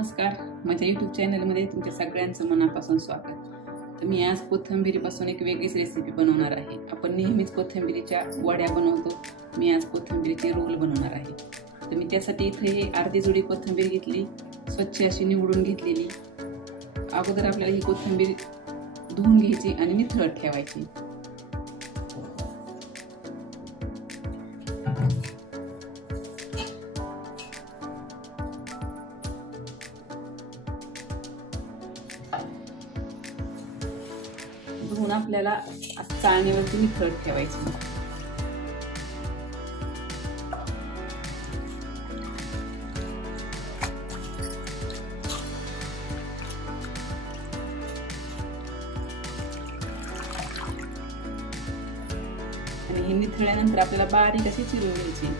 नमस्कार, माझ्या YouTube चॅनलमध्ये तुमच्या सगळ्यांचं मनापासून स्वागत. तर मी आज कोथिंबीरीपासून एक वेगळीच रेसिपी बनवणार आहे. आपण नेहमीच कोथिंबीरीच्या वड्या बनवतो, मी आज कोथिंबीरीचे रोल बनवणार आहे. तर मी त्यासाठी इथे अर्धी जुडी कोथिंबीर घेतली, स्वच्छ अशी निवडून घेतलेली. अगोदर आपल्याला ही कोथिंबीर धुवून घ्यायची आणि निथळत ठेवायची. धुवून आपल्याला चाळणीवरती निथळत ठेवायची. आणि ही निथळल्यानंतर आपल्याला बारीक अशी चिरून घ्यायची.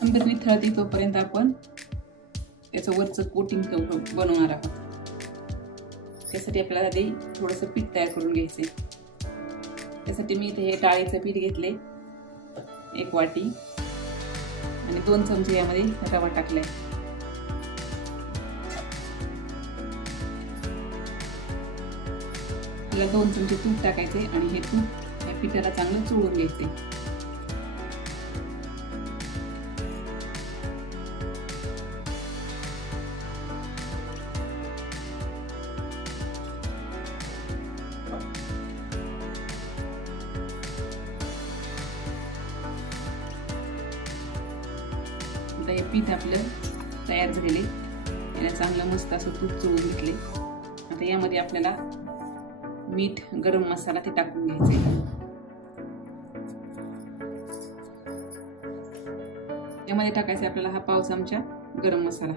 कोथिंबीर निथळते तोपर्यंत आपण याचं वरचं कोटिंग बनवणार आहोत. त्यासाठी आपल्याला आधी थोडंसं पीठ तयार करून घ्यायचे. त्यासाठी मी इथे हे डाळीचं पीठ घेतले 1 वाटी आणि 2 चमचे यामध्ये रवा टाकलाय. त्याला 2 चमचे तूप टाकायचे आणि हे तूप या पिठाला चांगलं चोळून घ्यायचे. आता हे पीठ आपलं तयार झालेले, याला चांगलं मस्त असं तूप चोळून घेतले. आता यामध्ये आपल्याला मीठ, गरम मसाला ते टाकून घ्यायचे. यामध्ये टाकायचा आपल्याला हा पाव चमचा गरम मसाला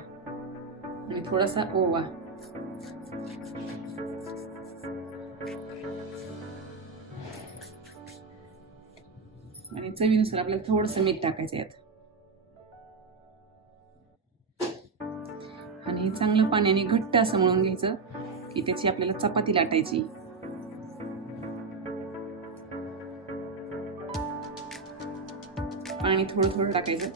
आणि थोडासा ओवा. आणि चवीनुसार आपल्याला थोडंसं मीठ टाकायचं यात. आणि चांगलं पाण्याने घट्ट असं मळून घ्यायचं की त्याची आपल्याला चपाती लाटायची. पाणी थोडं थोडं टाकायचं.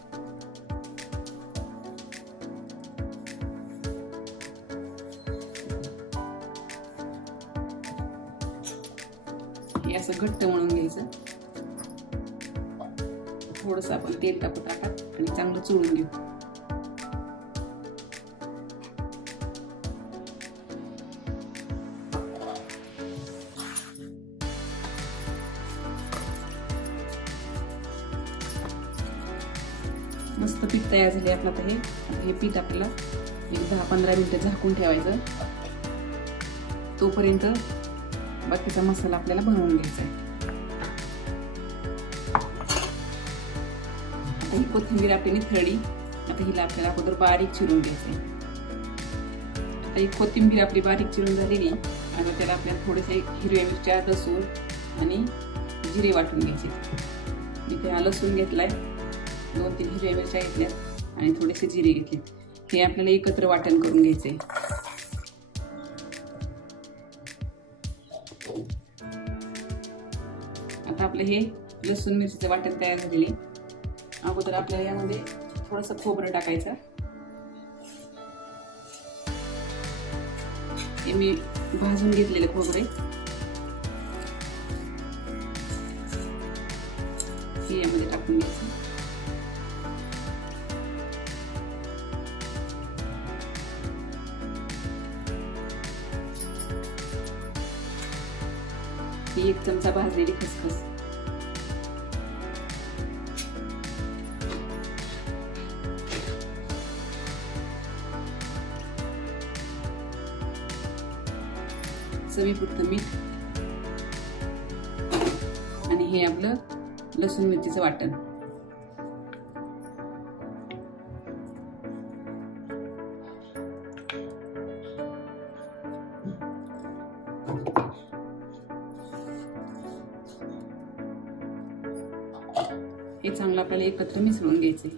हे असं घट्ट मळून घ्यायचं. थोडंसं आपण तेल टाकू टाकत आणि चांगलं चोळून घेऊ. मस्त पीठ तयार झाले आपलं. आता हे पीठ आपल्याला 10-15 मिनिटं झाकून ठेवायचं. तोपर्यंत बाकीचा मसाला आपल्याला बनवून घ्यायचा आहे. आता ही कोथिंबीर आपली निथळली. आता हिला आपल्याला अगोदर बारीक चिरून घ्यायचे. आता ही कोथिंबीर आपली बारीक चिरून झालेली. आता त्याला आपल्याला थोडेसे हिरव्या मिरच्या, लसूण आणि जिरे वाटून घ्यायचे. मी ते लसूण घेतलाय, 2-3 हिरव्या मिरच्या घेतल्या आणि थोडेसे जिरे घेतले. हे आपल्याला एकत्र वाटण करून घ्यायचे. आता आपलं हे लसूण मिरचीचं वाटण तयार झालेले. अगोदर आपल्याला यामध्ये थोडंसं खोबरं टाकायचं. हे मी भाजून घेतलेलं खोबरे हे यामध्ये टाकून घ्यायचं. ही 1 चमचा भाजलेली खसखस, चवीपुरतं मीठ आणि हे आपलं लसूण मिरचीचं वाटण. हे चांगलं आपल्याला एकत्र मिसळून घ्यायचे.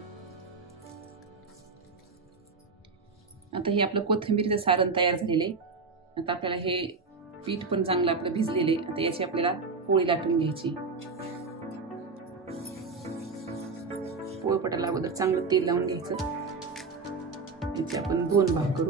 आता हे आपलं कोथिंबीरचं सारण तयार झालेले. आता आपल्याला हे पीठ पण चांगलं आपलं भिजलेले. आता याची आपल्याला पोळी लाटून घ्यायची. पोळपाटाला अगोदर चांगलं तेल लावून घ्यायचं. याचे आपण 2 भाग करू.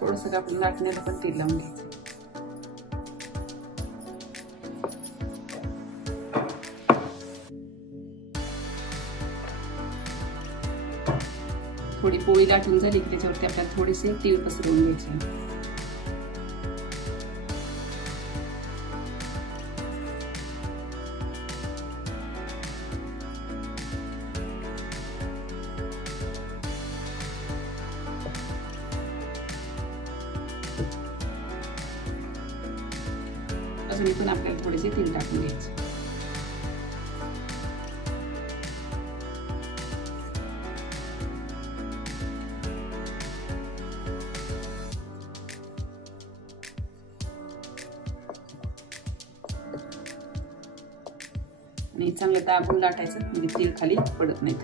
थोडंसं आपण लाटण्याला पण तेल लावून घ्यायचं. थोडी पोळी लाटून झाली की त्याच्यावरती आपल्याला थोडेसे तीळ पसरवून घ्यायचे. अजून पण आपल्याला थोडेसे तीळ टाकून घ्यायचे. आणि चांगलं दाबून लाटायचं म्हणजे तीळ खाली पडत नाही.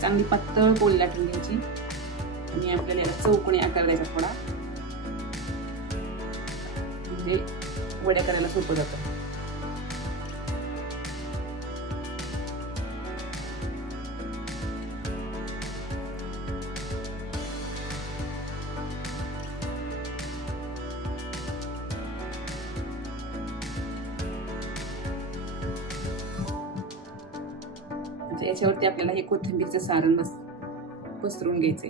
चांगली पातळ पोळी लाटून घ्यायची आणि आपल्याला याला चौकोनी आकार द्यायचा थोडा, म्हणजे वड्या करायला सोपं जातं. याच्यावरती आपल्याला हे कोथिंबीरचं सारण पसरून घ्यायचे.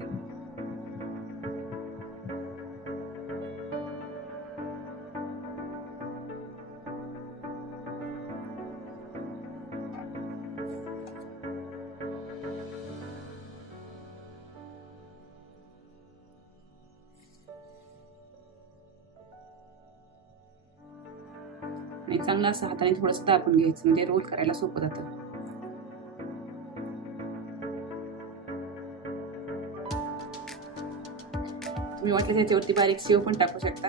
आणि चांगलं असं हाताने थोडंसं दाबून घ्यायचं म्हणजे रोल करायला सोपं जातं. तुम्ही वाटल्यास याच्यावरती बारीक शेव पण टाकू शकता.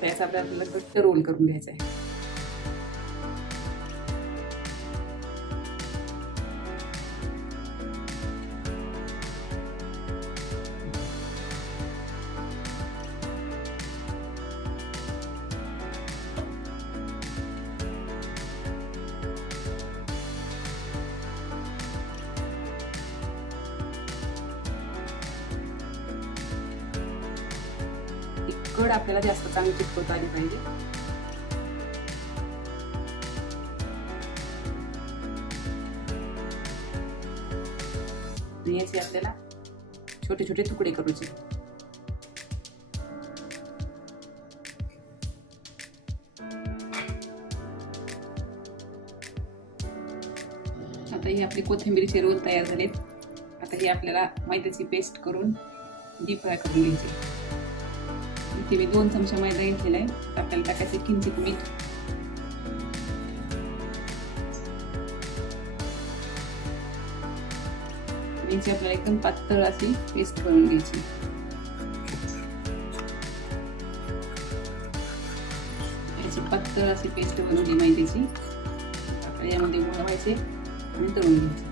त्याचा आपल्याला घट्ट रोल करून घ्यायचा आहे. कड आपल्याला जास्त चांगली चिकटवता आली पाहिजे. याचे आपल्याला छोटे छोटे तुकडे करूचे. आता ही आपली कोथिंबीरचे रोल तयार झालेत. आता ही आपल्याला मैद्याची पेस्ट करून डीप फ्राय करून घ्यायची. इथे मी 2 चमचा मैदा घेतलेला आहे. आपल्याला टाकायचे किंचित मीठ, याची आपल्याला एकदम पातळ अशी पेस्ट करून घ्यायची. याची पातळ अशी पेस्ट बनवली मैद्याची. आपल्याला यामध्ये बुडवायचे आणि तळून घ्यायचे.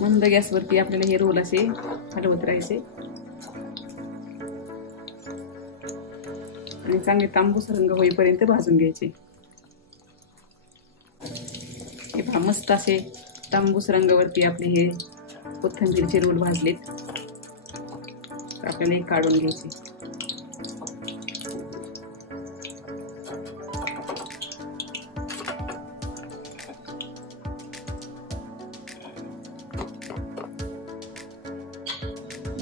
मंद गॅसवरती आपल्याला हे रोल असे हलवत राहायचे आणि चांगले तांबूस रंग होईपर्यंत भाजून घ्यायचे। हे पहा मस्त असे तांबूस रंगावरती आपले हे कोथिंबीरचे रोल भाजलेत। आपल्याला हे काढून घ्यायचे।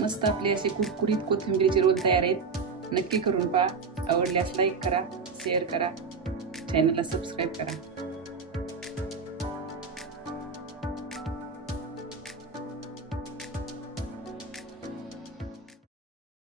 मस्त आपले असे कुरकुरीत कोथिंबीरचे रोल तयार आहेत। नक्की करून पहा। आवडल्यास लाईक करा, शेअर करा, चॅनलला सबस्क्राईब करा।